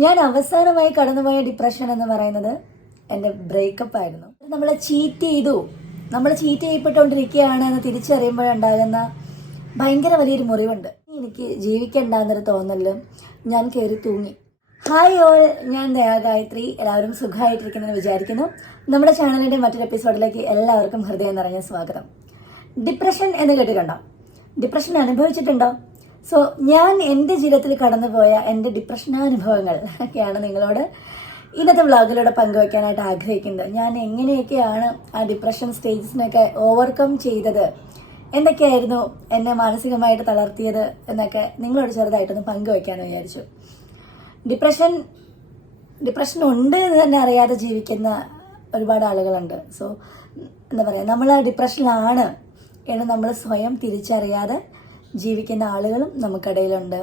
ഞാൻ അവസാനമായി കടന്നുപോയ ഡിപ്രഷൻ എന്ന് പറയുന്നത് എൻ്റെ ബ്രേക്കപ്പ് ആയിരുന്നു. നമ്മൾ ചീറ്റ് ചെയ്യപ്പെട്ടുകൊണ്ടിരിക്കുകയാണ് എന്ന് തിരിച്ചറിയുമ്പോഴുണ്ടാകുന്ന ഭയങ്കര വലിയൊരു മുറിവുണ്ട്. എനിക്ക് ജീവിക്കണ്ടെന്നൊരു തോന്നലും ഞാൻ കയറി തൂങ്ങി. ഹായ് ഓൾ, ഞാൻ ദയാഗായത്രി. എല്ലാവരും സുഖമായിട്ടിരിക്കുന്നെന്ന് വിചാരിക്കുന്നു. നമ്മുടെ ചാനലിൻ്റെ മറ്റൊരു എപ്പിസോഡിലേക്ക് എല്ലാവർക്കും ഹൃദയം നിറഞ്ഞ സ്വാഗതം. ഡിപ്രഷൻ എന്ന് കേട്ടിട്ടുണ്ടോ? ഡിപ്രഷൻ അനുഭവിച്ചിട്ടുണ്ടോ? സോ ഞാൻ എൻ്റെ ജീവിതത്തിൽ കടന്നുപോയ എൻ്റെ ഡിപ്രഷനാനുഭവങ്ങൾ ഒക്കെയാണ് നിങ്ങളോട് ഇന്നത്തെ വ്ളോഗിലൂടെ പങ്കുവയ്ക്കാനായിട്ട് ആഗ്രഹിക്കുന്നത്. ഞാൻ എങ്ങനെയൊക്കെയാണ് ആ ഡിപ്രഷൻ സ്റ്റേജസിനൊക്കെ ഓവർകം ചെയ്തത്, എന്തൊക്കെയായിരുന്നു എന്നെ മാനസികമായിട്ട് തളർത്തിയത് എന്നൊക്കെ നിങ്ങളോട് ചെറുതായിട്ടൊന്ന് പങ്കുവയ്ക്കാമെന്ന് വിചാരിച്ചു. ഡിപ്രഷൻ ഉണ്ട് എന്ന് തന്നെ അറിയാതെ ജീവിക്കുന്ന ഒരുപാട് ആളുകളുണ്ട്. സോ എന്താ പറയുക, നമ്മൾ ആ ഡിപ്രഷനിലാണ് എന്ന് നമ്മൾ സ്വയം തിരിച്ചറിയാതെ ജീവിക്കുന്ന ആളുകളും നമുക്കിടയിലുണ്ട്.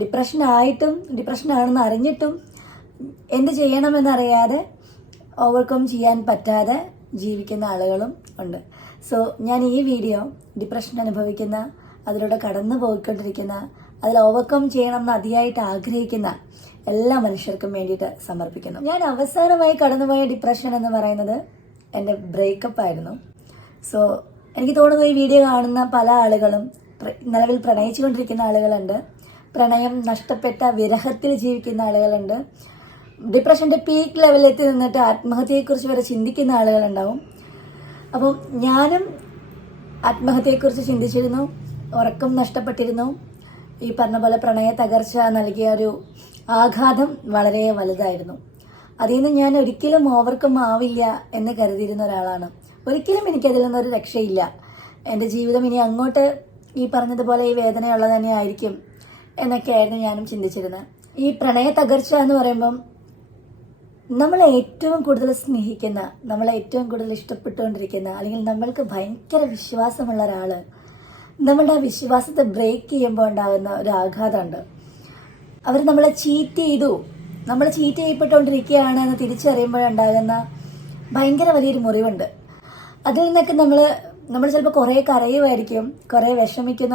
ഡിപ്രഷനാണെന്ന് അറിഞ്ഞിട്ടും എന്ത് ചെയ്യണമെന്നറിയാതെ ഓവർകം ചെയ്യാൻ പറ്റാതെ ജീവിക്കുന്ന ആളുകളും ഉണ്ട്. സോ ഞാൻ ഈ വീഡിയോ ഡിപ്രഷൻ അനുഭവിക്കുന്ന, അതിലൂടെ കടന്നു പോയിക്കൊണ്ടിരിക്കുന്ന, അതിൽ ഓവർകം ചെയ്യണമെന്ന് അതിയായിട്ട് ആഗ്രഹിക്കുന്ന എല്ലാ മനുഷ്യർക്കും വേണ്ടിയിട്ട് സമർപ്പിക്കുന്നു. ഞാൻ അവസാനമായി കടന്നുപോയ ഡിപ്രഷൻ എന്ന് പറയുന്നത് എൻ്റെ ബ്രേക്കപ്പ് ആയിരുന്നു. സോ എനിക്ക് തോന്നുന്നു ഈ വീഡിയോ കാണുന്ന പല ആളുകളും നിലവിൽ പ്രണയിച്ചുകൊണ്ടിരിക്കുന്ന ആളുകളുണ്ട്, പ്രണയം നഷ്ടപ്പെട്ട വിരഹത്തിൽ ജീവിക്കുന്ന ആളുകളുണ്ട്, ഡിപ്രഷൻ്റെ പീക്ക് ലെവലിലെത്തി നിന്നിട്ട് ആത്മഹത്യയെക്കുറിച്ച് വരെ ചിന്തിക്കുന്ന ആളുകളുണ്ടാവും. അപ്പം ഞാനും ആത്മഹത്യയെക്കുറിച്ച് ചിന്തിച്ചിരുന്നു, ഉറക്കം നഷ്ടപ്പെട്ടിരുന്നു. ഈ പറഞ്ഞ പോലെ പ്രണയ തകർച്ച നൽകിയ ഒരു ആഘാതം വളരെ വലുതായിരുന്നു. അതിൽ നിന്ന് ഞാൻ ഒരിക്കലും ഓവർകം ആവില്ല എന്ന് കരുതിയിരുന്ന ഒരാളാണ്. ഒരിക്കലും എനിക്കതിൽ നിന്നൊരു രക്ഷയില്ല. എൻ്റെ ജീവിതം ഇനി അങ്ങോട്ട് ഈ പറഞ്ഞതുപോലെ ഈ വേദനയുള്ളത് തന്നെ ആയിരിക്കും എന്നൊക്കെയായിരുന്നു ഞാനും ചിന്തിച്ചിരുന്നത്. ഈ പ്രണയ തകർച്ച എന്ന് പറയുമ്പം നമ്മളെ ഏറ്റവും കൂടുതൽ സ്നേഹിക്കുന്ന, നമ്മളെ ഏറ്റവും കൂടുതൽ ഇഷ്ടപ്പെട്ടുകൊണ്ടിരിക്കുന്ന, അല്ലെങ്കിൽ നമ്മൾക്ക് ഭയങ്കര വിശ്വാസമുള്ള ഒരാൾ നമ്മളുടെ ആ വിശ്വാസത്തെ ബ്രേക്ക് ചെയ്യുമ്പോൾ ഉണ്ടാകുന്ന ഒരു ആഘാതമുണ്ട്. അവർ നമ്മളെ ചീറ്റ് ചെയ്യപ്പെട്ടുകൊണ്ടിരിക്കുകയാണ് എന്ന് തിരിച്ചറിയുമ്പോഴുണ്ടാകുന്ന ഭയങ്കര വലിയൊരു മുറിവുണ്ട്. അതിൽ നിന്നൊക്കെ നമ്മൾ ചിലപ്പോൾ കുറേ കരയുമായിരിക്കും, കുറേ വിഷമിക്കും.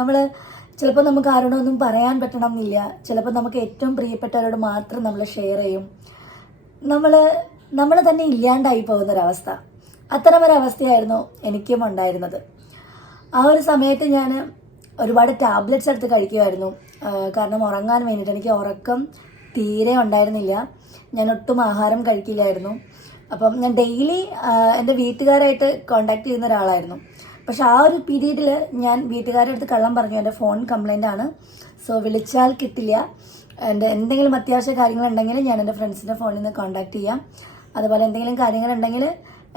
ചിലപ്പോൾ നമുക്ക് ആരോടൊന്നും പറയാൻ പറ്റണം എന്നില്ല. ചിലപ്പോൾ നമുക്ക് ഏറ്റവും പ്രിയപ്പെട്ടവരോട് മാത്രം നമ്മൾ ഷെയർ ചെയ്യും. നമ്മൾ തന്നെ ഇല്ലാണ്ടായി പോകുന്നൊരവസ്ഥ. അത്തരമൊരവസ്ഥയായിരുന്നു എനിക്കും ഉണ്ടായിരുന്നത്. ആ ഒരു സമയത്ത് ഞാൻ ഒരുപാട് ടാബ്ലറ്റ്സ് എടുത്ത് കഴിക്കുമായിരുന്നു. കാരണം ഉറങ്ങാൻ വേണ്ടിയിട്ട്. എനിക്ക് ഉറക്കം തീരെ ഉണ്ടായിരുന്നില്ല. ഞാൻ ഒട്ടും ആഹാരം കഴിക്കില്ലായിരുന്നു. അപ്പം ഞാൻ ഡെയിലി എൻ്റെ വീട്ടുകാരായിട്ട് കോണ്ടാക്ട് ചെയ്യുന്ന ഒരാളായിരുന്നു. പക്ഷെ ആ ഒരു പീരീഡിൽ ഞാൻ വീട്ടുകാരുടെ അടുത്ത് കള്ളം പറഞ്ഞു, എൻ്റെ ഫോൺ കംപ്ലൈൻ്റ് ആണ്, സോ വിളിച്ചാൽ കിട്ടില്ല, എൻ്റെ എന്തെങ്കിലും അത്യാവശ്യ കാര്യങ്ങളുണ്ടെങ്കിൽ ഞാൻ എൻ്റെ ഫ്രണ്ട്സിൻ്റെ ഫോണിൽ നിന്ന് കോണ്ടാക്ട് ചെയ്യാം, അതുപോലെ എന്തെങ്കിലും കാര്യങ്ങളുണ്ടെങ്കിൽ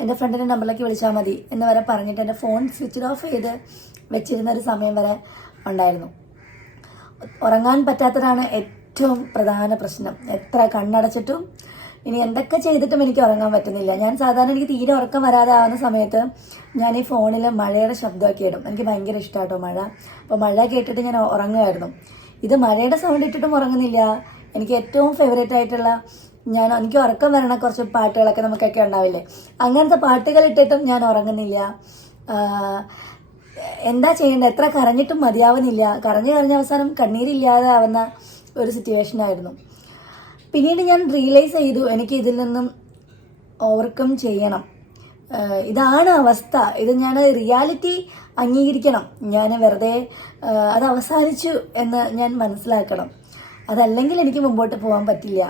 എൻ്റെ ഫ്രണ്ടിൻ്റെ നമ്പറിലേക്ക് വിളിച്ചാൽ മതി എന്ന് വരെ പറഞ്ഞിട്ട് എൻ്റെ ഫോൺ സ്വിച്ച് ഓഫ് ചെയ്ത് വെച്ചിരുന്നൊരു സമയം വരെ ഉണ്ടായിരുന്നു. ഉറങ്ങാൻ പറ്റാത്തതാണ് ഏറ്റവും പ്രധാന പ്രശ്നം. എത്ര കണ്ണടച്ചിട്ടും ഇനി എന്തൊക്കെ ചെയ്തിട്ടും എനിക്ക് ഉറങ്ങാൻ പറ്റുന്നില്ല. ഞാൻ സാധാരണ എനിക്ക് തീരെ ഉറക്കം വരാതെ ആവുന്ന സമയത്ത് ഞാൻ ഈ ഫോണിൽ മഴയുടെ ശബ്ദമൊക്കെ ഇടും. എനിക്ക് ഭയങ്കര ഇഷ്ടമാട്ടോ മഴ. അപ്പോൾ മഴ കേട്ടിട്ട് ഞാൻ ഉറങ്ങുമായിരുന്നു. ഇത് മഴയുടെ സൗണ്ട് ഇട്ടിട്ടും ഉറങ്ങുന്നില്ല. എനിക്ക് ഏറ്റവും ഫേവറേറ്റ് ആയിട്ടുള്ള, എനിക്ക് ഉറക്കം വരണ കുറച്ച് പാട്ടുകളൊക്കെ നമുക്കൊക്കെ ഉണ്ടാവില്ലേ, അങ്ങനത്തെ പാട്ടുകൾ ഇട്ടിട്ടും ഞാൻ ഉറങ്ങുന്നില്ല. എന്താ ചെയ്യേണ്ടത്? എത്ര കരഞ്ഞിട്ടും മതിയാവുന്നില്ല. കരഞ്ഞ് അവസാനം കണ്ണീരില്ലാതെ ആവുന്ന ഒരു സിറ്റുവേഷനായിരുന്നു. പിന്നീട് ഞാൻ റിയലൈസ് ചെയ്തു, എനിക്ക് ഇതിൽ നിന്നും ഓവർകം ചെയ്യണം. ഇതാണ് അവസ്ഥ. ഇത് ഞാൻ റിയാലിറ്റി അംഗീകരിക്കണം. ഞാൻ വെറുതെ അത് അവസാനിച്ചു എന്ന് ഞാൻ മനസ്സിലാക്കണം. അതല്ലെങ്കിൽ എനിക്ക് മുമ്പോട്ട് പോകാൻ പറ്റില്ല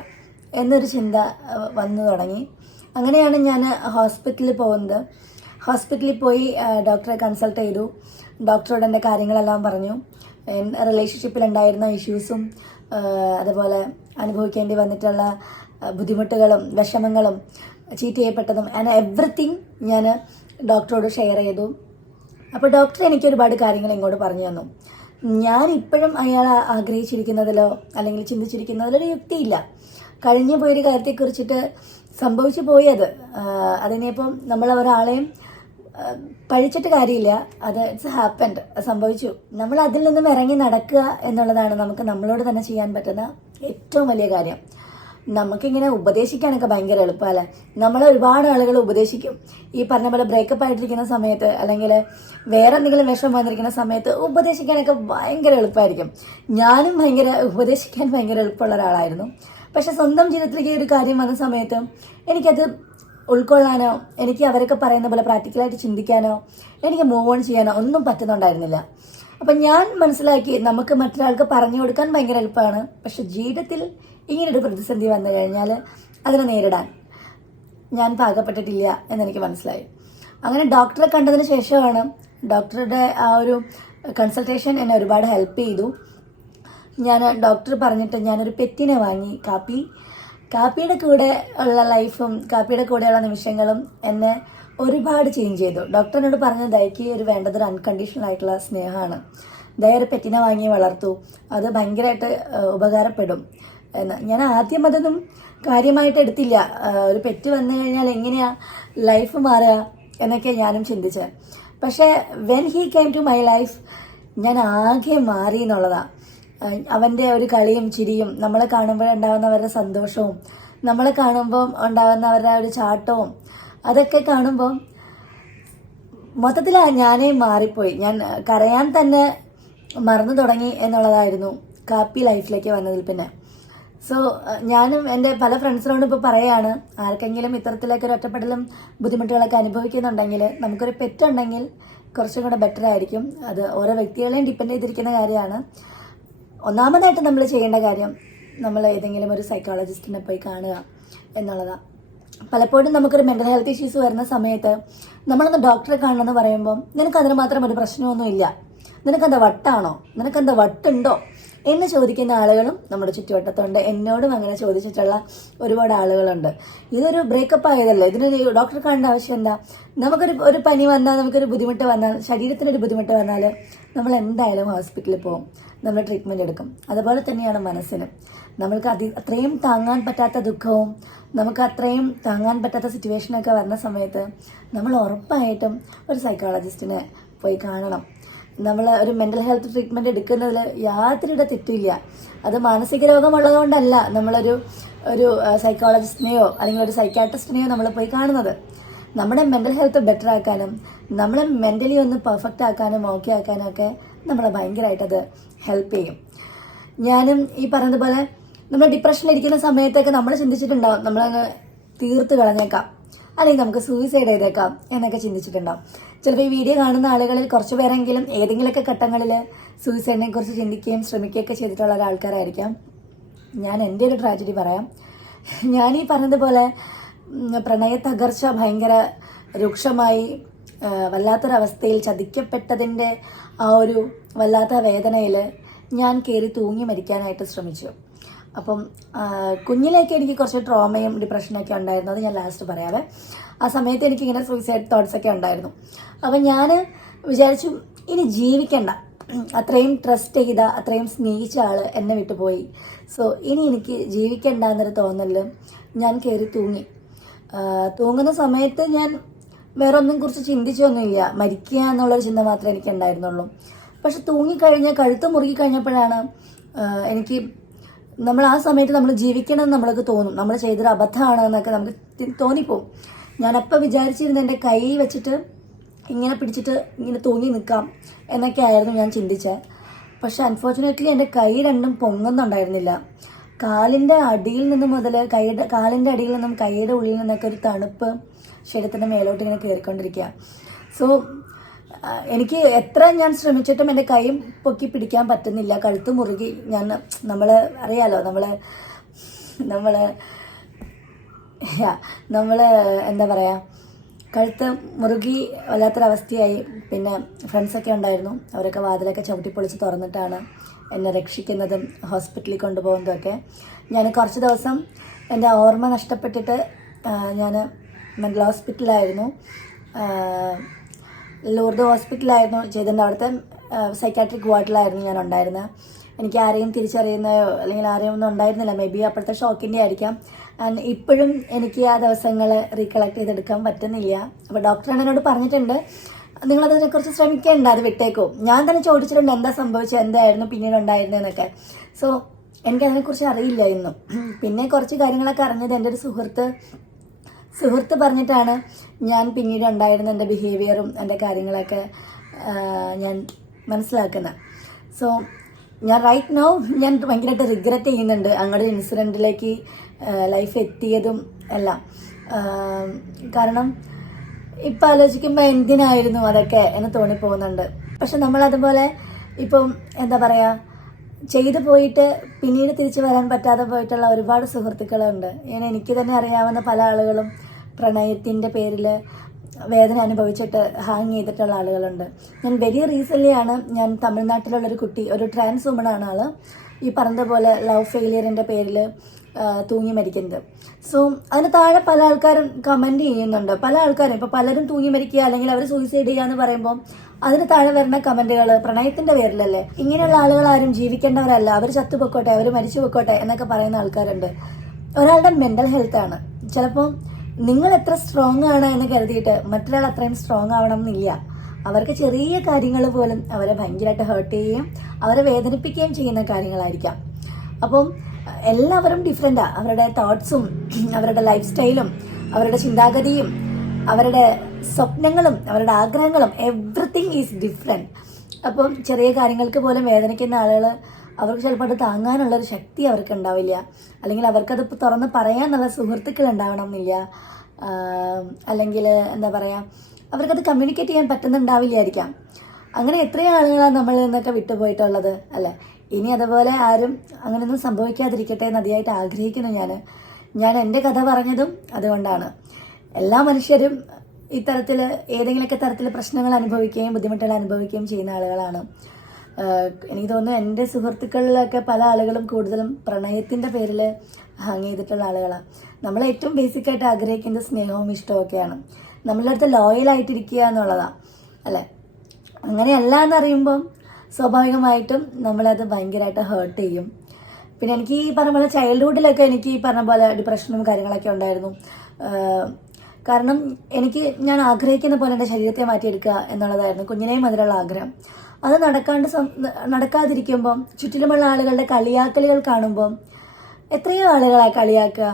എന്നൊരു ചിന്ത വന്നു തുടങ്ങി. അങ്ങനെയാണ് ഞാൻ ഹോസ്പിറ്റലിൽ പോകുന്നത്. ഹോസ്പിറ്റലിൽ പോയി ഡോക്ടറെ കൺസൾട്ട് ചെയ്തു. ഡോക്ടറോട് എൻ്റെ കാര്യങ്ങളെല്ലാം പറഞ്ഞു. റിലേഷൻഷിപ്പിലുണ്ടായിരുന്ന ഇഷ്യൂസും അതുപോലെ അനുഭവിക്കേണ്ടി വന്നിട്ടുള്ള ബുദ്ധിമുട്ടുകളും വിഷമങ്ങളും ചീറ്റ് ചെയ്യപ്പെട്ടതും ആൻഡ് എവ്രിത്തിങ് ഞാൻ ഡോക്ടറോട് ഷെയർ ചെയ്തു. അപ്പോൾ ഡോക്ടർ എനിക്ക് ഒരുപാട് കാര്യങ്ങൾ ഇങ്ങോട്ട് പറഞ്ഞു തന്നു. ഞാൻ ഇപ്പോഴും അയാൾ ആഗ്രഹിച്ചിരിക്കുന്നതിലോ അല്ലെങ്കിൽ ചിന്തിച്ചിരിക്കുന്നതിലോ ഒരു യുക്തിയില്ല. കഴിഞ്ഞു പോയൊരു കാര്യത്തെക്കുറിച്ചിട്ട് സംഭവിച്ചു പോയത്, അതിനിപ്പം നമ്മൾ ഒരാളെയും പഴിച്ചിട്ട് കാര്യമില്ല. അത് ഇറ്റ്സ് ഹാപ്പൻഡ്, സംഭവിച്ചു. നമ്മൾ അതിൽ നിന്നും ഇറങ്ങി നടക്കുക എന്നുള്ളതാണ് നമുക്ക് നമ്മളോട് തന്നെ ചെയ്യാൻ പറ്റുന്ന ഏറ്റവും വലിയ കാര്യം. നമുക്കിങ്ങനെ ഉപദേശിക്കാനൊക്കെ ഭയങ്കര എളുപ്പമല്ലേ. നമ്മളെ ഒരുപാട് ആളുകൾ ഉപദേശിക്കും. ഈ പറഞ്ഞ പോലെ ബ്രേക്കപ്പ് ആയിട്ടിരിക്കുന്ന സമയത്ത് അല്ലെങ്കിൽ വേറെ എന്തെങ്കിലും വിഷമം വന്നിരിക്കുന്ന സമയത്ത് ഉപദേശിക്കാനൊക്കെ ഭയങ്കര എളുപ്പമായിരിക്കും. ഞാനും ഉപദേശിക്കാൻ ഭയങ്കര എളുപ്പമുള്ള ഒരാളായിരുന്നു. പക്ഷെ സ്വന്തം ജീവിതത്തിലേക്ക് ഒരു കാര്യം വന്ന സമയത്ത് എനിക്കത് ഉൾക്കൊള്ളാനോ എനിക്ക് അവരൊക്കെ പറയുന്ന പോലെ പ്രാക്ടിക്കലായിട്ട് ചിന്തിക്കാനോ എനിക്ക് മൂവ് ഓൺ ചെയ്യാനോ ഒന്നും പറ്റുന്നുണ്ടായിരുന്നില്ല. അപ്പം ഞാൻ മനസ്സിലാക്കി നമുക്ക് മറ്റൊരാൾക്ക് പറഞ്ഞു കൊടുക്കാൻ ഭയങ്കര എളുപ്പമാണ്, പക്ഷെ ജീവിതത്തിൽ ഇങ്ങനൊരു പ്രതിസന്ധി വന്നു കഴിഞ്ഞാൽ അതിനെ നേരിടാൻ ഞാൻ പാകപ്പെട്ടിട്ടില്ല എന്നെനിക്ക് മനസ്സിലായി. അങ്ങനെ ഡോക്ടറെ കണ്ടതിന് ശേഷമാണ്, ഡോക്ടറുടെ ആ ഒരു കൺസൾട്ടേഷൻ എന്നെ ഒരുപാട് ഹെൽപ്പ് ചെയ്തു. ഞാൻ ഡോക്ടർ പറഞ്ഞിട്ട് ഞാനൊരു പെറ്റിനെ വാങ്ങി. കാപ്പിയുടെ കൂടെ ഉള്ള ലൈഫും കാപ്പിയുടെ കൂടെയുള്ള നിമിഷങ്ങളും എന്നെ ഒരുപാട് ചേഞ്ച് ചെയ്തു. ഡോക്ടർ എന്നോട് പറഞ്ഞത് ദയക്ക് ഒരു വേണ്ടത് ഒരു അൺകണ്ടീഷണൽ ആയിട്ടുള്ള സ്നേഹമാണ്. ദയ ഒരു പെറ്റിനെ വാങ്ങി വളർത്തു, അത് ഭയങ്കരമായിട്ട് ഉപകാരപ്പെടും എന്ന്. ഞാൻ ആദ്യം അതൊന്നും കാര്യമായിട്ട് എടുത്തില്ല. ഒരു പെറ്റ് വന്നു കഴിഞ്ഞാൽ എങ്ങനെയാ ലൈഫ് മാറുക എന്നൊക്കെ ഞാനും ചിന്തിച്ചത്. പക്ഷേ when he came to my life ഞാൻ ആകെ മാറി എന്നുള്ളതാണ്. അവൻ്റെ ഒരു കളിയും ചിരിയും, നമ്മളെ കാണുമ്പോഴുണ്ടാകുന്ന അവരുടെ സന്തോഷവും, നമ്മളെ കാണുമ്പോൾ ഉണ്ടാകുന്ന അവരുടെ ഒരു ചാട്ടവും, അതൊക്കെ കാണുമ്പോൾ മൊത്തത്തിൽ ഞാനേ മാറിപ്പോയി. ഞാൻ കരയാൻ തന്നെ മറന്നു തുടങ്ങി എന്നുള്ളതായിരുന്നു കാപ്പി ലൈഫിലേക്ക് വന്നതിൽ പിന്നെ. സോ ഞാനും എൻ്റെ പല ഫ്രണ്ട്സിനോടും ഇപ്പോൾ പറയുകയാണ്, ആർക്കെങ്കിലും ഇത്തരത്തിലൊക്കെ ഒരു ഒറ്റപ്പെടലും ബുദ്ധിമുട്ടുകളൊക്കെ അനുഭവിക്കുന്നുണ്ടെങ്കിൽ നമുക്കൊരു പെറ്റുണ്ടെങ്കിൽ കുറച്ചും കൂടെ ബെറ്റർ ആയിരിക്കും. അത് ഓരോ വ്യക്തികളെയും ഡിപ്പെൻഡ് ചെയ്തിരിക്കുന്ന കാര്യമാണ്. ഒന്നാമതായിട്ട് നമ്മൾ ചെയ്യേണ്ട കാര്യം നമ്മൾ ഏതെങ്കിലും ഒരു സൈക്കോളജിസ്റ്റിനെ പോയി കാണുക എന്നുള്ളതാണ്. പലപ്പോഴും നമുക്കൊരു മെൻ്റൽ ഹെൽത്ത് ഇഷ്യൂസ് വരുന്ന സമയത്ത് നമ്മളൊന്ന് ഡോക്ടറെ കാണണമെന്ന് പറയുമ്പോൾ നിനക്കതിന് മാത്രം ഒരു പ്രശ്നമൊന്നുമില്ല, നിനക്കെന്താ വട്ടാണോ, നിനക്കെന്താ വട്ടുണ്ടോ എന്ന് ചോദിക്കുന്ന ആളുകളും നമ്മുടെ ചുറ്റുവട്ടത്തുണ്ട്. എന്നോടും അങ്ങനെ ചോദിച്ചിട്ടുള്ള ഒരുപാട് ആളുകളുണ്ട്. ഇതൊരു ബ്രേക്കപ്പ് ആയതല്ലേ, ഇതിനൊരു ഡോക്ടറെ കാണേണ്ട ആവശ്യം എന്താ? ഒരു പനി വന്നാൽ, നമുക്കൊരു ബുദ്ധിമുട്ട് വന്നാൽ, ശരീരത്തിനൊരു ബുദ്ധിമുട്ട് വന്നാൽ നമ്മൾ എന്തായാലും ഹോസ്പിറ്റലിൽ പോകും, നമ്മൾ ട്രീറ്റ്മെൻറ്റ് എടുക്കും. അതുപോലെ തന്നെയാണ് മനസ്സിന്. നമ്മൾക്ക് അത്രയും താങ്ങാൻ പറ്റാത്ത ദുഃഖവും നമുക്ക് അത്രയും താങ്ങാൻ പറ്റാത്ത സിറ്റുവേഷനൊക്കെ വരുന്ന സമയത്ത് നമ്മൾ ഉറപ്പായിട്ടും ഒരു സൈക്കോളജിസ്റ്റിനെ പോയി കാണണം. നമ്മൾ ഒരു മെൻ്റൽ ഹെൽത്ത് ട്രീറ്റ്മെൻറ്റ് എടുക്കുന്നതിൽ യാതൊരുവിധ തെറ്റില്ല. അത് മാനസിക രോഗമുള്ളതുകൊണ്ടല്ല നമ്മളൊരു സൈക്കോളജിസ്റ്റിനെയോ അല്ലെങ്കിൽ ഒരു സൈക്കാട്രിസ്റ്റിനെയോ നമ്മൾ പോയി കാണുന്നത്. നമ്മുടെ മെൻ്റൽ ഹെൽത്ത് ബെറ്റർ ആക്കാനും നമ്മളെ മെൻ്റലി ഒന്ന് പെർഫെക്റ്റ് ആക്കാനും ഓക്കെ ആക്കാനും ഒക്കെ നമ്മളെ ഭയങ്കരമായിട്ടത് ഹെൽപ്പ് ചെയ്യും. ഞാനും ഈ പറഞ്ഞതുപോലെ നമ്മൾ ഡിപ്രഷനിലിരിക്കുന്ന സമയത്തൊക്കെ നമ്മൾ ചിന്തിച്ചിട്ടുണ്ടാവും നമ്മളങ്ങ് തീർത്ത് കളഞ്ഞേക്കാം, അല്ലെങ്കിൽ നമുക്ക് സൂയിസൈഡ് ചെയ്തേക്കാം എന്നൊക്കെ ചിന്തിച്ചിട്ടുണ്ടാവും. ചിലപ്പോൾ ഈ വീഡിയോ കാണുന്ന ആളുകളിൽ കുറച്ച് പേരെങ്കിലും ഏതെങ്കിലുമൊക്കെ ഘട്ടങ്ങളിൽ സൂയിസൈഡിനെ കുറിച്ച് ചിന്തിക്കുകയും ശ്രമിക്കുകയൊക്കെ ചെയ്തിട്ടുള്ള ഒരാൾക്കാരായിരിക്കാം. ഞാൻ എൻ്റെ ഒരു ട്രാജഡി പറയാം. ഞാനീ പറഞ്ഞതുപോലെ പ്രണയ തകർച്ച ഭയങ്കര രൂക്ഷമായി വല്ലാത്തൊരവസ്ഥയിൽ ചതിക്കപ്പെട്ടതിൻ്റെ ആ ഒരു വല്ലാത്ത വേദനയിൽ ഞാൻ കയറി തൂങ്ങി മരിക്കാനായിട്ട് ശ്രമിച്ചു. അപ്പം കുഞ്ഞിലേക്ക് എനിക്ക് കുറച്ച് ട്രോമയും ഡിപ്രഷനൊക്കെ ഉണ്ടായിരുന്നു, അത് ഞാൻ ലാസ്റ്റ് പറയാവേ. ആ സമയത്ത് എനിക്കിങ്ങനെ സൂയിസൈഡ് തോട്ട്സൊക്കെ ഉണ്ടായിരുന്നു. അപ്പം ഞാൻ വിചാരിച്ചു ഇനി ജീവിക്കണ്ട, അത്രയും ട്രസ്റ്റ് ചെയ്ത അത്രയും സ്നേഹിച്ച ആൾ എന്നെ വിട്ടുപോയി. സോ ഇനി എനിക്ക് ജീവിക്കണ്ട എന്നൊരു തോന്നലിൽ ഞാൻ കയറി തൂങ്ങുന്ന സമയത്ത് ഞാൻ വേറെ ഒന്നും കുറിച്ച് ചിന്തിച്ചൊന്നുമില്ല, മരിക്കുക എന്നുള്ളൊരു ചിന്ത മാത്രമേ എനിക്ക് ഉണ്ടായിരുന്നുള്ളൂ. പക്ഷെ തൂങ്ങിക്കഴിഞ്ഞ് കഴുത്ത് മുറുകി കഴിഞ്ഞപ്പോഴാണ് എനിക്ക് നമ്മൾ ആ സമയത്ത് നമ്മൾ ജീവിക്കണം എന്ന് നമ്മൾക്ക് തോന്നും, നമ്മൾ ചെയ്തൊരു അബദ്ധമാണ് എന്നൊക്കെ നമുക്ക് തോന്നിപ്പോവും. ഞാനപ്പോൾ വിചാരിച്ചിരുന്നത് എൻ്റെ കൈ വെച്ചിട്ട് ഇങ്ങനെ പിടിച്ചിട്ട് ഇങ്ങനെ തൂങ്ങി നിൽക്കാം എന്നൊക്കെ ആയിരുന്നു ഞാൻ ചിന്തിച്ചത്. പക്ഷെ അൺഫോർച്ചുനേറ്റ്ലി എൻ്റെ കൈ രണ്ടും പൊങ്ങുന്നുണ്ടായിരുന്നില്ല. കാലിൻ്റെ അടിയിൽ നിന്ന് മുതൽ കാലിൻ്റെ അടിയിൽ നിന്നും കൈയുടെ ഉള്ളിൽ നിന്നൊക്കെ ഒരു തണുപ്പ് ശരീരത്തിൻ്റെ മേലോട്ട് ഇങ്ങനെ കയറിക്കൊണ്ടിരിക്കുക. സോ എനിക്ക് എത്ര ഞാൻ ശ്രമിച്ചിട്ടും എൻ്റെ കൈയും പൊക്കി പിടിക്കാൻ പറ്റുന്നില്ല, കഴുത്ത് മുറുകി. നമ്മൾ അറിയാലോ, നമ്മൾ എന്താ പറയുക, കഴുത്ത് മുറുകി വല്ലാത്തൊരവസ്ഥയായി. പിന്നെ ഫ്രണ്ട്സൊക്കെ ഉണ്ടായിരുന്നു, അവരൊക്കെ വാതിലൊക്കെ ചവിട്ടിപ്പൊളിച്ച് തുറന്നിട്ടാണ് എന്നെ രക്ഷിക്കുന്നതും ഹോസ്പിറ്റലിൽ കൊണ്ടുപോകുന്നതൊക്കെ. ഞാൻ കുറച്ച് ദിവസം എൻ്റെ ഓർമ്മ നഷ്ടപ്പെട്ടിട്ട് ഞാൻ മെൻ്റൽ ഹോസ്പിറ്റലായിരുന്നു, ലൂർദ് ഹോസ്പിറ്റലായിരുന്നു ചെയ്തിട്ടുണ്ട്. അവിടുത്തെ സൈക്കാട്രിക് വാർഡിലായിരുന്നു ഞാൻ ഉണ്ടായിരുന്നത്. എനിക്ക് ആരെയും തിരിച്ചറിയുന്നയോ അല്ലെങ്കിൽ ആരെയും ഒന്നും ഉണ്ടായിരുന്നില്ല. മേ ബി അപ്പോഴത്തെ ഷോക്കിൻ്റെ ആയിരിക്കാം. ആൻഡ് ഇപ്പോഴും എനിക്ക് ആ ദിവസങ്ങൾ റീകളക്ട് ചെയ്തെടുക്കാൻ പറ്റുന്നില്ല. അപ്പോൾ ഡോക്ടർ എന്നോട് പറഞ്ഞിട്ടുണ്ട്, നിങ്ങളതിനെക്കുറിച്ച് ശ്രമിക്കേണ്ട, അത് വിട്ടേക്കോ. ഞാൻ തന്നെ ചോദിച്ചിട്ടുണ്ട് എന്താ സംഭവിച്ചത്, എന്തായിരുന്നു പിന്നീട് ഉണ്ടായിരുന്നതെന്നൊക്കെ. സോ എനിക്കതിനെക്കുറിച്ച് അറിയില്ല ഇന്നും. പിന്നെ കുറച്ച് കാര്യങ്ങളൊക്കെ അറിഞ്ഞത് എൻ്റെ ഒരു സുഹൃത്ത് പറഞ്ഞിട്ടാണ് ഞാൻ പിന്നീട് ഉണ്ടായിരുന്ന എൻ്റെ ബിഹേവിയറും എൻ്റെ കാര്യങ്ങളൊക്കെ ഞാൻ മനസ്സിലാക്കുന്നത്. സോ ഞാൻ റൈറ്റ് നൗ ഞാൻ ഭയങ്കരമായിട്ട് റിഗ്രറ്റ് ചെയ്യുന്നുണ്ട് അങ്ങനെ ഒരു ഇൻസിഡൻറ്റിലേക്ക് ലൈഫ് എത്തിയതും എല്ലാം. കാരണം ഇപ്പം ആലോചിക്കുമ്പോൾ എന്തിനായിരുന്നു അതൊക്കെ എന്ന് തോന്നിപ്പോകുന്നുണ്ട്. പക്ഷെ നമ്മളതുപോലെ ഇപ്പം എന്താ പറയുക, ചെയ്തു പോയിട്ട് പിന്നീട് തിരിച്ചു വരാൻ പറ്റാതെ പോയിട്ടുള്ള ഒരുപാട് സുഹൃത്തുക്കളുണ്ട്. എനിക്ക് തന്നെ അറിയാവുന്ന പല ആളുകളും പ്രണയത്തിൻ്റെ പേരിൽ വേദന അനുഭവിച്ചിട്ട് ഹാങ് ചെയ്തിട്ടുള്ള ആളുകളുണ്ട്. ഞാൻ വെരി റീസെൻ്റ്ലി ആണ് ഞാൻ തമിഴ്നാട്ടിലുള്ളൊരു കുട്ടി, ഒരു ട്രാൻസ് വുമണാണ് ആൾ, ഈ പറഞ്ഞ പോലെ ലവ് ഫെയിലിയറിൻ്റെ പേരിൽ തൂങ്ങി മരിക്കുന്നത്. സോ അതിന് താഴെ പല ആൾക്കാരും കമൻറ്റ് ചെയ്യുന്നുണ്ട്. പല ആൾക്കാരും ഇപ്പോൾ പലരും തൂങ്ങി മരിക്കുക അല്ലെങ്കിൽ അവർ സൂയിസൈഡ് ചെയ്യുക എന്ന് പറയുമ്പോൾ അതിന് താഴെ വരുന്ന കമൻറ്റുകൾ പ്രണയത്തിൻ്റെ പേരിലല്ലേ, ഇങ്ങനെയുള്ള ആളുകൾ ആരും ജീവിക്കേണ്ടവരല്ല, അവർ ചത്തുപൊക്കോട്ടെ, അവർ മരിച്ചു പൊക്കോട്ടെ എന്നൊക്കെ പറയുന്ന ആൾക്കാരുണ്ട്. ഒരാളുടെ മെൻ്റൽ ഹെൽത്താണ്. ചിലപ്പോൾ നിങ്ങൾ എത്ര സ്ട്രോങ് ആണ് എന്ന് കരുതിയിട്ട് മറ്റൊരാൾ അത്രയും സ്ട്രോങ് ആവണം എന്നില്ല. അവർക്ക് ചെറിയ കാര്യങ്ങൾ പോലും അവരെ ഭയങ്കരമായിട്ട് ഹേർട്ട് ചെയ്യുകയും അവരെ വേദനിപ്പിക്കുകയും ചെയ്യുന്ന കാര്യങ്ങളായിരിക്കാം. അപ്പം എല്ലാവരും ഡിഫറെൻറ്റാണ്. അവരുടെ തോട്ട്സും അവരുടെ ലൈഫ് സ്റ്റൈലും അവരുടെ ചിന്താഗതിയും അവരുടെ സ്വപ്നങ്ങളും അവരുടെ ആഗ്രഹങ്ങളും എവ്രിതിങ് ഈസ് ഡിഫറെൻറ്റ്. അപ്പം ചെറിയ കാര്യങ്ങൾക്ക് പോലും വേദനിക്കുന്ന ആളുകൾ, അവർക്ക് ചിലപ്പോൾ അത് താങ്ങാനുള്ളൊരു ശക്തി അവർക്ക് ഉണ്ടാവില്ല, അല്ലെങ്കിൽ അവർക്കത് തുറന്ന് പറയാനുള്ള സുഹൃത്തുക്കൾ ഉണ്ടാവണം എന്നില്ല, അല്ലെങ്കിൽ എന്താ പറയുക, അവർക്കത് കമ്മ്യൂണിക്കേറ്റ് ചെയ്യാൻ പറ്റുന്നുണ്ടാവില്ലായിരിക്കാം. അങ്ങനെ എത്രയോ ആളുകളാണ് നമ്മളിൽ നിന്നൊക്കെ വിട്ടുപോയിട്ടുള്ളത് അല്ലേ. ഇനി അതുപോലെ ആരും അങ്ങനെയൊന്നും സംഭവിക്കാതിരിക്കട്ടെ എന്ന് അതിയായിട്ട് ആഗ്രഹിക്കുന്നു. ഞാൻ എൻ്റെ കഥ പറഞ്ഞതും അതുകൊണ്ടാണ്. എല്ലാ മനുഷ്യരും ഇത്തരത്തിൽ ഏതെങ്കിലുമൊക്കെ തരത്തിൽ പ്രശ്നങ്ങൾ അനുഭവിക്കുകയും ബുദ്ധിമുട്ടുകൾ അനുഭവിക്കുകയും ചെയ്യുന്ന ആളുകളാണ്. എനിക്ക് തോന്നുന്നു എൻ്റെ സുഹൃത്തുക്കളിലൊക്കെ പല ആളുകളും കൂടുതലും പ്രണയത്തിൻ്റെ പേരിൽ ഹാങ് ചെയ്തിട്ടുള്ള ആളുകളാണ്. നമ്മൾ ഏറ്റവും ബേസിക്കായിട്ട് ആഗ്രഹിക്കുന്നത് സ്നേഹവും ഇഷ്ടവും ഒക്കെയാണ്. നമ്മളുടെ അടുത്ത് ലോയലായിട്ടിരിക്കുക എന്നുള്ളതാണ് അല്ലേ. അങ്ങനെയല്ല എന്നറിയുമ്പം സ്വാഭാവികമായിട്ടും നമ്മളത് ഭയങ്കരമായിട്ട് ഹേർട്ട് ചെയ്യും. പിന്നെ എനിക്ക് ഈ പറഞ്ഞ പോലെ ചൈൽഡ്ഹുഡിലൊക്കെ എനിക്ക് ഈ പറഞ്ഞ പോലെ ഡിപ്രഷനും കാര്യങ്ങളൊക്കെ ഉണ്ടായിരുന്നു. കാരണം ഞാൻ ആഗ്രഹിക്കുന്ന പോലെ എൻ്റെ ശരീരത്തെ മാറ്റിയെടുക്കുക എന്നുള്ളതായിരുന്നു കുഞ്ഞിനെ മുതലുള്ള ആഗ്രഹം. അത് നടക്കാതിരിക്കുമ്പം ചുറ്റിലുമുള്ള ആളുകളുടെ കളിയാക്കലുകൾ കാണുമ്പം എത്രയോ ആളുകളാണ് കളിയാക്കുക.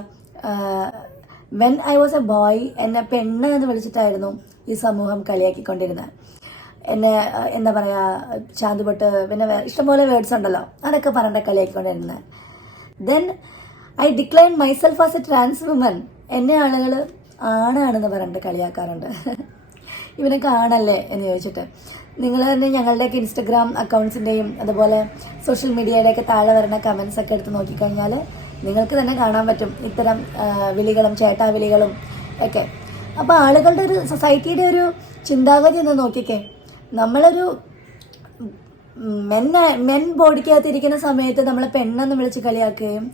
When I was a boy എന്നെ പെണ്ണ് എന്ന് വിളിച്ചിട്ടായിരുന്നു ഈ സമൂഹം കളിയാക്കിക്കൊണ്ടിരുന്നത്. എന്നെ എന്താ പറയുക, ചാന്തുപൊട്ട്, പിന്നെ ഇഷ്ടംപോലെ വേർഡ്സ് ഉണ്ടല്ലോ, അതൊക്കെ പറഞ്ഞിട്ട് കളിയാക്കിക്കൊണ്ടിരുന്നത്. Then I decline myself as a trans woman. എന്നെ ആളുകൾ ആണാണെന്ന് പറഞ്ഞിട്ട് കളിയാക്കാറുണ്ട്. ഇവനൊക്കെ ആണല്ലേ എന്ന് ചോദിച്ചിട്ട്. നിങ്ങൾ തന്നെ ഞങ്ങളുടെയൊക്കെ ഇൻസ്റ്റഗ്രാം അക്കൗണ്ട്സിൻ്റെയും അതുപോലെ സോഷ്യൽ മീഡിയയുടെയൊക്കെ താഴെ വരുന്ന കമൻസ് ഒക്കെ എടുത്ത് നോക്കിക്കഴിഞ്ഞാൽ നിങ്ങൾക്ക് തന്നെ കാണാൻ പറ്റും ഇത്തരം വിളികളും ചേട്ടാവിളികളും ഒക്കെ. അപ്പോൾ ആളുകളുടെ ഒരു സൊസൈറ്റിയുടെ ഒരു ചിന്താഗതി ഒന്ന് നോക്കിക്കേ. നമ്മളൊരു മെൻ ബോഡിക്കകത്തിരിക്കുന്ന സമയത്ത് നമ്മളെ പെണ്ണെന്ന് വിളിച്ച് കളിയാക്കുകയും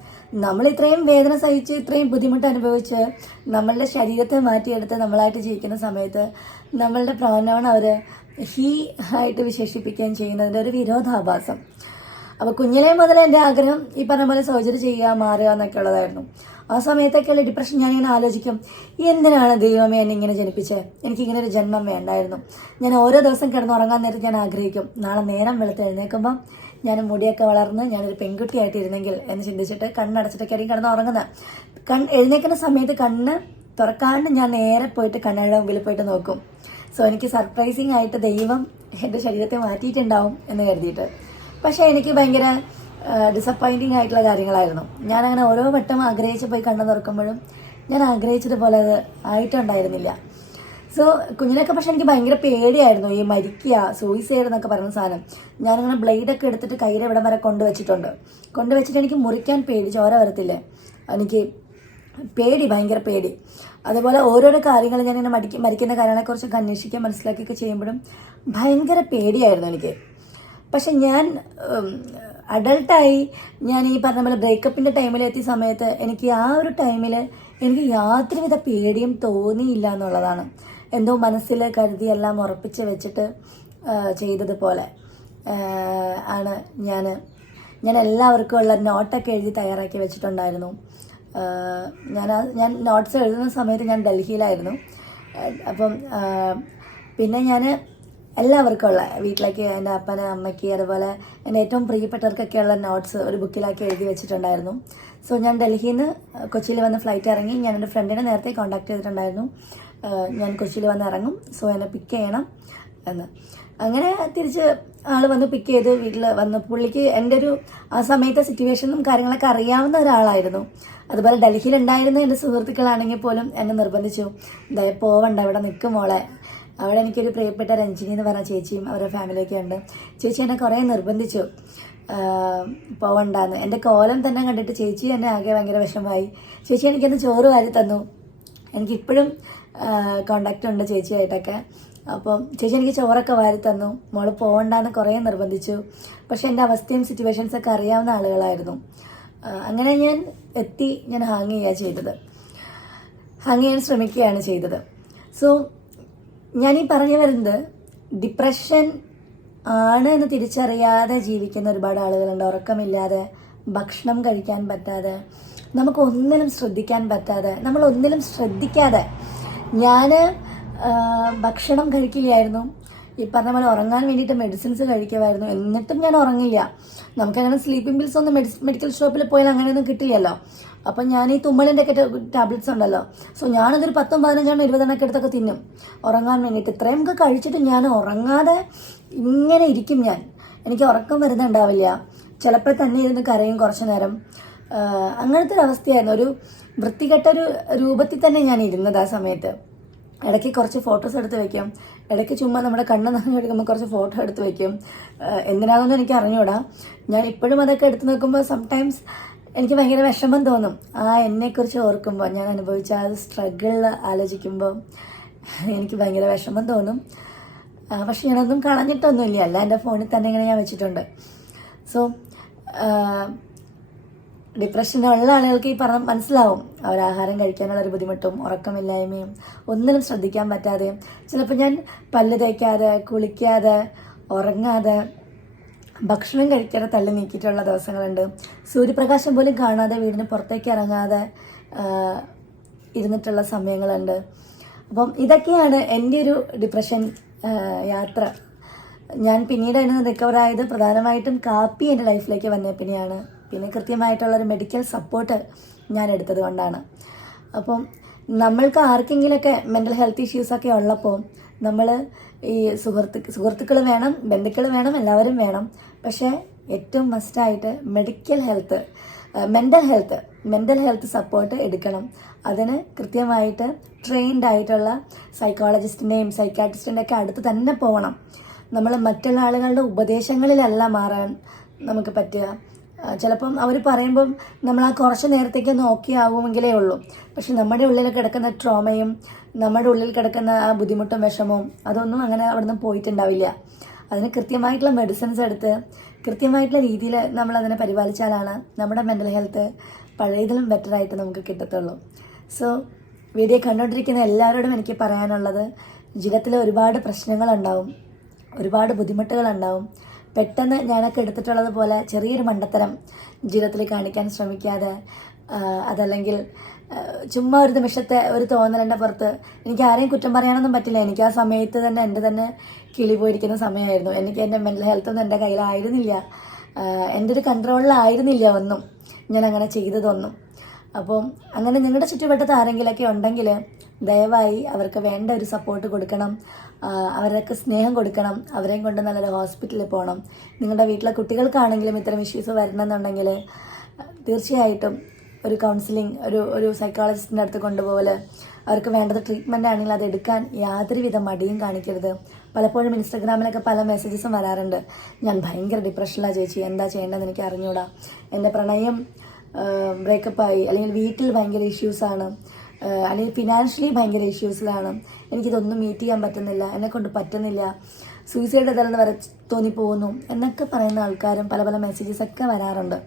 നമ്മൾ ഇത്രയും വേദന സഹിച്ച് ഇത്രയും ബുദ്ധിമുട്ട് അനുഭവിച്ച് നമ്മളുടെ ശരീരത്തെ മാറ്റിയെടുത്ത് നമ്മളായിട്ട് ജീവിക്കുന്ന സമയത്ത് നമ്മളുടെ പ്രോനൗൺ അവർ ഹീ ആയിട്ട് വിശേഷിപ്പിക്കുകയും ചെയ്യുന്നതിൻ്റെ ഒരു വിരോധാഭാസം. അപ്പോൾ കുഞ്ഞിലെ മുതൽ എൻ്റെ ആഗ്രഹം ഈ പറഞ്ഞ പോലെ സർജറി ചെയ്യുക, മാറുക എന്നൊക്കെ ഉള്ളതായിരുന്നു. ആ സമയത്തൊക്കെയുള്ള ഡിപ്രഷൻ ഞാനിങ്ങനെ ആലോചിക്കും, എന്തിനാണ് ദൈവമേ എന്നെ ഇങ്ങനെ ജനിപ്പിച്ചത്, എനിക്കിങ്ങനെ ഒരു ജന്മം വേണ്ടായിരുന്നു. ഞാൻ ഓരോ ദിവസം കിടന്നുറങ്ങാൻ നേരത്ത് ഞാൻ ആഗ്രഹിക്കും, നാളെ നേരം വെളുത്ത് എഴുന്നേൽക്കുമ്പം ഞാൻ മുടിയൊക്കെ വളർന്ന് ഞാനൊരു പെൺകുട്ടിയായിട്ടിരുന്നെങ്കിൽ എന്ന് ചിന്തിച്ചിട്ട് കണ്ണടച്ചിട്ടൊക്കെ ആയിരിക്കും കിടന്നുറങ്ങുന്നത്. എഴുന്നേൽക്കുന്ന സമയത്ത് കണ്ണ് തുറക്കാണ്ട് ഞാൻ നേരെ പോയിട്ട് കണ്ണാടിയുടെ മുമ്പിൽ പോയിട്ട് നോക്കും. സോ എനിക്ക് സർപ്രൈസിങ് ആയിട്ട് ദൈവം എൻ്റെ ശരീരത്തെ മാറ്റിയിട്ടുണ്ടാവും എന്ന് കരുതിയിട്ട്. പക്ഷേ എനിക്ക് ഭയങ്കര ഡിസപ്പോയിൻറ്റിങ് ആയിട്ടുള്ള കാര്യങ്ങളായിരുന്നു. ഞാനങ്ങനെ ഓരോ വട്ടം ആഗ്രഹിച്ച് പോയി കണ്ണു തുറക്കുമ്പോഴും ഞാൻ ആഗ്രഹിച്ചതുപോലെ അത് ആയിട്ടുണ്ടായിരുന്നില്ല. സോ കുഞ്ഞിനൊക്കെ പക്ഷെ എനിക്ക് ഭയങ്കര പേടിയായിരുന്നു ഈ മരിക്കുക, സൂയിസൈഡ് എന്നൊക്കെ പറയുന്ന സാധനം. ഞാനിങ്ങനെ ബ്ലേഡൊക്കെ എടുത്തിട്ട് കയ്യിലെ ഇവിടം വരെ കൊണ്ടുവച്ചിട്ട് എനിക്ക് മുറിക്കാൻ പേടി, ചോര വരത്തില്ലേ, എനിക്ക് പേടി, ഭയങ്കര പേടി. അതുപോലെ ഓരോരോ കാര്യങ്ങൾ ഞാനിങ്ങനെ മരിക്കുന്ന കാര്യങ്ങളെക്കുറിച്ചൊക്കെ അന്വേഷിക്കാൻ മനസ്സിലാക്കിയൊക്കെ ചെയ്യുമ്പോഴും ഭയങ്കര പേടിയായിരുന്നു എനിക്ക്. പക്ഷെ ഞാൻ അഡൾട്ടായി ഞാൻ ഈ പറഞ്ഞ പോലെ ബ്രേക്കപ്പിൻ്റെ ടൈമിലെത്തിയ സമയത്ത് എനിക്ക് ആ ഒരു ടൈമിൽ എനിക്ക് യാതൊരുവിധ പേടിയും തോന്നിയില്ല എന്നുള്ളതാണ്. എന്തോ മനസ്സിൽ കരുതി എല്ലാം ഉറപ്പിച്ച് വെച്ചിട്ട് ചെയ്തതുപോലെ ആണ് ഞാൻ എല്ലാവർക്കും ഉള്ള നോട്ടൊക്കെ എഴുതി തയ്യാറാക്കി വെച്ചിട്ടുണ്ടായിരുന്നു. ഞാൻ നോട്ട്സ് എഴുതുന്ന സമയത്ത് ഞാൻ ഡൽഹിയിലായിരുന്നു. അപ്പം പിന്നെ ഞാൻ എല്ലാവർക്കും ഉള്ള വീട്ടിലേക്ക് എൻ്റെ അപ്പന് അമ്മയ്ക്ക് അതുപോലെ എൻ്റെ ഏറ്റവും പ്രിയപ്പെട്ടവർക്കൊക്കെയുള്ള നോട്ട്സ് ഒരു ബുക്കിലാക്കി എഴുതി വെച്ചിട്ടുണ്ടായിരുന്നു. സോ ഞാൻ ഡൽഹിയിൽ നിന്ന് കൊച്ചിയിൽ വന്ന് ഫ്ലൈറ്റ് ഇറങ്ങി. ഞാൻ എൻ്റെ ഫ്രണ്ടിനെ നേരത്തെ കോൺടാക്ട് ചെയ്തിട്ടുണ്ടായിരുന്നു, ഞാൻ കൊച്ചിയിൽ വന്ന് ഇറങ്ങും, സോ എന്നെ പിക്ക് ചെയ്യണം എന്ന്. അങ്ങനെ തിരിച്ച് ആൾ വന്ന് പിക്ക് ചെയ്ത് വീട്ടിൽ വന്ന് പുള്ളിക്ക് എൻ്റെ ഒരു ആ സമയത്തെ സിറ്റുവേഷനും കാര്യങ്ങളൊക്കെ അറിയാവുന്ന ഒരാളായിരുന്നു. അതുപോലെ ഡൽഹിയിൽ ഉണ്ടായിരുന്ന എൻ്റെ സുഹൃത്തുക്കളാണെങ്കിൽ പോലും എന്നെ നിർബന്ധിച്ചു, ദയ പോവണ്ട, അവിടെ നിൽക്കും മോളെ. അവിടെ എനിക്കൊരു പ്രിയപ്പെട്ട രഞ്ജിനി എന്ന് പറഞ്ഞ ചേച്ചിയും അവരുടെ ഫാമിലിയൊക്കെ ഉണ്ട്. ചേച്ചി എന്നെ കുറേ നിർബന്ധിച്ചു പോവണ്ടെന്ന്. എൻ്റെ കോലം തന്നെ കണ്ടിട്ട് ചേച്ചി എന്നെ ആകെ ഭയങ്കര വിഷമമായി. ചേച്ചി എനിക്കൊന്ന് ചോറ് വാരി തന്നു. എനിക്കിപ്പോഴും കോണ്ടാക്റ്റ് ഉണ്ട് ചേച്ചിയായിട്ടൊക്കെ. അപ്പം ചേച്ചി എനിക്ക് ചോറൊക്കെ വാരി തന്നു. മോള് പോകണ്ടെന്ന് കുറേ നിർബന്ധിച്ചു. പക്ഷെ എൻ്റെ അവസ്ഥയും സിറ്റുവേഷൻസൊക്കെ അറിയാവുന്ന ആളുകളായിരുന്നു. അങ്ങനെ ഞാൻ ഹാങ് ചെയ്യുക ചെയ്തത്, ഹാങ് ചെയ്യാൻ ശ്രമിക്കുകയാണ് ചെയ്തത്. സോ ഞാനീ പറഞ്ഞു വരുന്നത്, ഡിപ്രഷൻ ആണ് എന്ന് തിരിച്ചറിയാതെ ജീവിക്കുന്ന ഒരുപാട് ആളുകളുണ്ട്. ഉറക്കമില്ലാതെ, ഭക്ഷണം കഴിക്കാൻ പറ്റാതെ, നമുക്കൊന്നിനും ശ്രദ്ധിക്കാൻ പറ്റാതെ, നമ്മളൊന്നിലും ശ്രദ്ധിക്കാതെ. ഞാൻ ഭക്ഷണം കഴിക്കില്ലായിരുന്നു, ഈ പറഞ്ഞ പോലെ ഉറങ്ങാൻ വേണ്ടിയിട്ട് മെഡിസിൻസ് കഴിക്കുമായിരുന്നു. എന്നിട്ടും ഞാൻ ഉറങ്ങില്ല. നമുക്കങ്ങനെ സ്ലീപ്പിംഗ് പിൽസ് ഒന്നും മെഡിക്കൽ ഷോപ്പിൽ പോയാൽ അങ്ങനെയൊന്നും കിട്ടില്ലല്ലോ. അപ്പം ഞാൻ ഈ തുമ്മലിൻ്റെ ഒക്കെ ടാബ്ലറ്റ്സ് ഉണ്ടല്ലോ, സോ ഞാനതൊരു 10, 15, 20 എടുത്തൊക്കെ തിന്നും ഉറങ്ങാൻ വേണ്ടിയിട്ട്. ഇത്രയൊക്കെ കഴിച്ചിട്ട് ഞാൻ ഉറങ്ങാതെ ഇങ്ങനെ ഇരിക്കും. എനിക്ക് ഉറക്കം വരുന്നുണ്ടാവില്ല. ചിലപ്പോൾ തന്നെ ഇരുന്ന് കരയും കുറച്ച് നേരം. അങ്ങനത്തെ ഒരു അവസ്ഥയായിരുന്നു. ഒരു വൃത്തികെട്ടൊരു രൂപത്തിൽ തന്നെ ഞാൻ ഇരുന്നത് ആ സമയത്ത്. ഇടയ്ക്ക് കുറച്ച് ഫോട്ടോസ് എടുത്ത് വയ്ക്കും, ഇടയ്ക്ക് ചുമ്മാ നമ്മുടെ കണ്ണ് നിറഞ്ഞു എടുക്കുമ്പോൾ കുറച്ച് ഫോട്ടോ എടുത്ത് വയ്ക്കും. എന്തിനാണെന്നൊന്നും എനിക്ക് അറിഞ്ഞൂടാ. ഞാൻ ഇപ്പോഴും അതൊക്കെ എടുത്ത് നോക്കുമ്പോൾ സംടൈംസ് എനിക്ക് ഭയങ്കര വിഷമം തോന്നും. എന്നെക്കുറിച്ച് ഓർക്കുമ്പോൾ, ഞാൻ അനുഭവിച്ച ആ സ്ട്രഗിൾ ആലോചിക്കുമ്പോൾ എനിക്ക് ഭയങ്കര വിഷമം തോന്നും. പക്ഷെ ഞാനൊന്നും കളഞ്ഞിട്ടൊന്നുമില്ല, അല്ല എൻ്റെ ഫോണിൽ തന്നെ ഇങ്ങനെ ഞാൻ വെച്ചിട്ടുണ്ട്. സോ ഡിപ്രഷനുള്ള ആളുകൾക്ക് ഈ പറഞ്ഞ മനസ്സിലാവും. അവർ ആഹാരം കഴിക്കാനുള്ളൊരു ബുദ്ധിമുട്ടും ഉറക്കമില്ലായ്മയും ഒന്നിനും ശ്രദ്ധിക്കാൻ പറ്റാതെയും, ചിലപ്പോൾ ഞാൻ പല്ല് തേക്കാതെ, കുളിക്കാതെ, ഉറങ്ങാതെ, ഭക്ഷണം കഴിക്കാതെ തള്ളി നീക്കിയിട്ടുള്ള ദിവസങ്ങളുണ്ട്. സൂര്യപ്രകാശം പോലും കാണാതെ വീടിന് പുറത്തേക്ക് ഇറങ്ങാതെ ഇരുന്നിട്ടുള്ള സമയങ്ങളുണ്ട്. അപ്പം ഇതൊക്കെയാണ് എൻ്റെ ഒരു ഡിപ്രഷൻ യാത്ര. ഞാൻ പിന്നീട് അതിൽ നിന്ന് റിക്കവറായത് പ്രധാനമായിട്ടും കാപ്പി എൻ്റെ ലൈഫിലേക്ക് വന്ന പിന്നെയാണ്. പിന്നെ കൃത്യമായിട്ടുള്ളൊരു മെഡിക്കൽ സപ്പോർട്ട് ഞാൻ എടുത്തത് കൊണ്ടാണ്. അപ്പം നമ്മൾക്ക് ആർക്കെങ്കിലുമൊക്കെ മെൻ്റൽ ഹെൽത്ത് ഇഷ്യൂസൊക്കെ ഉള്ളപ്പോൾ നമ്മൾ ഈ സുഹൃത്തുക്കൾ വേണം, ബന്ധുക്കൾ വേണം, എല്ലാവരും വേണം. പക്ഷേ ഏറ്റവും മസ്റ്റായിട്ട് മെൻ്റൽ ഹെൽത്ത് സപ്പോർട്ട് എടുക്കണം. അതിന് കൃത്യമായിട്ട് ട്രെയിൻഡ് ആയിട്ടുള്ള സൈക്കോളജിസ്റ്റിൻ്റെയും സൈക്കാട്രിസ്റ്റിൻ്റെ ഒക്കെ അടുത്ത് തന്നെ പോകണം. നമ്മൾ മറ്റുള്ള ആളുകളുടെ ഉപദേശങ്ങളിലല്ല മാറാൻ നമുക്ക് പറ്റുക. ചിലപ്പം അവർ പറയുമ്പം നമ്മൾ ആ കുറച്ച് നേരത്തേക്ക് നോക്കിയാവുമെങ്കിലേ ഉള്ളൂ. പക്ഷെ നമ്മുടെ ഉള്ളിൽ കിടക്കുന്ന ട്രോമയും നമ്മുടെ ഉള്ളിൽ കിടക്കുന്ന ആ ബുദ്ധിമുട്ടും വിഷമവും അതൊന്നും അങ്ങനെ അവിടെ നിന്ന് പോയിട്ടുണ്ടാവില്ല. അതിന് കൃത്യമായിട്ടുള്ള മെഡിസിൻസ് എടുത്ത് കൃത്യമായിട്ടുള്ള രീതിയിൽ നമ്മളതിനെ പരിപാലിച്ചാലാണ് നമ്മുടെ മെൻ്റൽ ഹെൽത്ത് പഴയതിലും ബെറ്ററായിട്ട് നമുക്ക് കിട്ടത്തുള്ളൂ. സോ വീഡിയോ കണ്ടുകൊണ്ടിരിക്കുന്ന എല്ലാവരോടും എനിക്ക് പറയാനുള്ളത്, ജീവിതത്തിൽ ഒരുപാട് പ്രശ്നങ്ങളുണ്ടാവും, ഒരുപാട് ബുദ്ധിമുട്ടുകളുണ്ടാവും. പെട്ടെന്ന് ഞാനൊക്കെ എടുത്തിട്ടുള്ളത് പോലെ ചെറിയൊരു മണ്ടത്തരം ജീവിതത്തിൽ കാണിക്കാൻ ശ്രമിക്കാതെ, അതല്ലെങ്കിൽ ചുമ്മാ ഒരു നിമിഷത്തെ ഒരു തോന്നലിൻ്റെ പുറത്ത്, എനിക്ക് ആരെയും കുറ്റം പറയാനൊന്നും പറ്റില്ല. എനിക്ക് ആ സമയത്ത് തന്നെ എൻ്റെ തന്നെ കിളി പോയിരിക്കുന്ന സമയമായിരുന്നു. എനിക്ക് എൻ്റെ മെൻ്റൽ ഹെൽത്തൊന്നും എൻ്റെ കയ്യിലായിരുന്നില്ല, എൻ്റെ ഒരു കൺട്രോളിലായിരുന്നില്ല ഒന്നും, ഞാൻ അങ്ങനെ ചെയ്തതൊന്നും. അപ്പം അങ്ങനെ നിങ്ങളുടെ ചുറ്റുവട്ടത്ത് ആരെങ്കിലുമൊക്കെ ഉണ്ടെങ്കിൽ ദയവായി അവർക്ക് വേണ്ട ഒരു സപ്പോർട്ട് കൊടുക്കണം, അവർക്ക് സ്നേഹം കൊടുക്കണം, അവരെയും കൊണ്ട് നല്ലൊരു ഹോസ്പിറ്റലിൽ പോകണം. നിങ്ങളുടെ വീട്ടിലെ കുട്ടികൾക്കാണെങ്കിലും ഇത്തരം ഇഷ്യൂസ് വരണമെന്നുണ്ടെങ്കിൽ തീർച്ചയായിട്ടും ഒരു കൗൺസിലിംഗ്, ഒരു സൈക്കോളജിസ്റ്റിൻ്റെ അടുത്ത് കൊണ്ടുപോകല്, അവർക്ക് വേണ്ടത് ട്രീറ്റ്മെൻ്റ് ആണെങ്കിൽ അത് എടുക്കാൻ യാതൊരുവിധ മടിയും കാണിക്കരുത്. പലപ്പോഴും ഇൻസ്റ്റാഗ്രാമിലൊക്കെ പല മെസ്സേജസും വരാറുണ്ട്, ഞാൻ ഭയങ്കര ഡിപ്രഷനിലാണ് ചേച്ചി, എന്താ ചെയ്യേണ്ടതെന്ന് എനിക്ക് അറിഞ്ഞൂടാ, എൻ്റെ പ്രണയം ബ്രേക്കപ്പായി, അല്ലെങ്കിൽ വീട്ടിൽ ഭയങ്കര ഇഷ്യൂസാണ്, അല്ലെങ്കിൽ ഫിനാൻഷ്യലി ഭയങ്കര ഇഷ്യൂസിലാണ്, എനിക്കിതൊന്നും മീറ്റ് ചെയ്യാൻ പറ്റുന്നില്ല, എന്നെക്കൊണ്ട് പറ്റുന്നില്ല, സൂയിസൈഡ് ചെയ്താലെന്ന് വരെ തോന്നിപ്പോകുന്നു എന്നൊക്കെ പറയുന്ന ആൾക്കാരും പല പല മെസ്സേജസൊക്കെ വരാറുണ്ട്.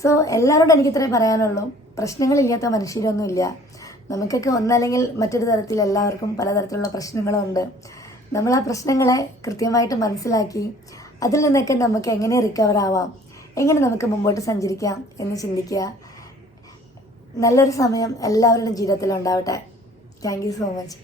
സോ എല്ലാവരോടും എനിക്ക് ഇത്രേ പറയാനുള്ളൂ, പ്രശ്നങ്ങളില്ലാത്ത മനുഷ്യരൊന്നുമില്ല. നമുക്കൊക്കെ ഒന്നല്ലെങ്കിൽ മറ്റൊരു തരത്തിൽ എല്ലാവർക്കും പലതരത്തിലുള്ള പ്രശ്നങ്ങളുണ്ട്. നമ്മൾ ആ പ്രശ്നങ്ങളെ കൃത്യമായിട്ട് മനസ്സിലാക്കി അതിൽ നിന്നൊക്കെ നമുക്ക് എങ്ങനെ റിക്കവർ ആവാം, എങ്ങനെ നമുക്ക് മുമ്പോട്ട് സഞ്ചരിക്കാം എന്ന് ചിന്തിക്കുക. നല്ലൊരു സമയം എല്ലാവരുടെയും ജീവിതത്തിൽ ഉണ്ടാവട്ടെ. Thank you so much.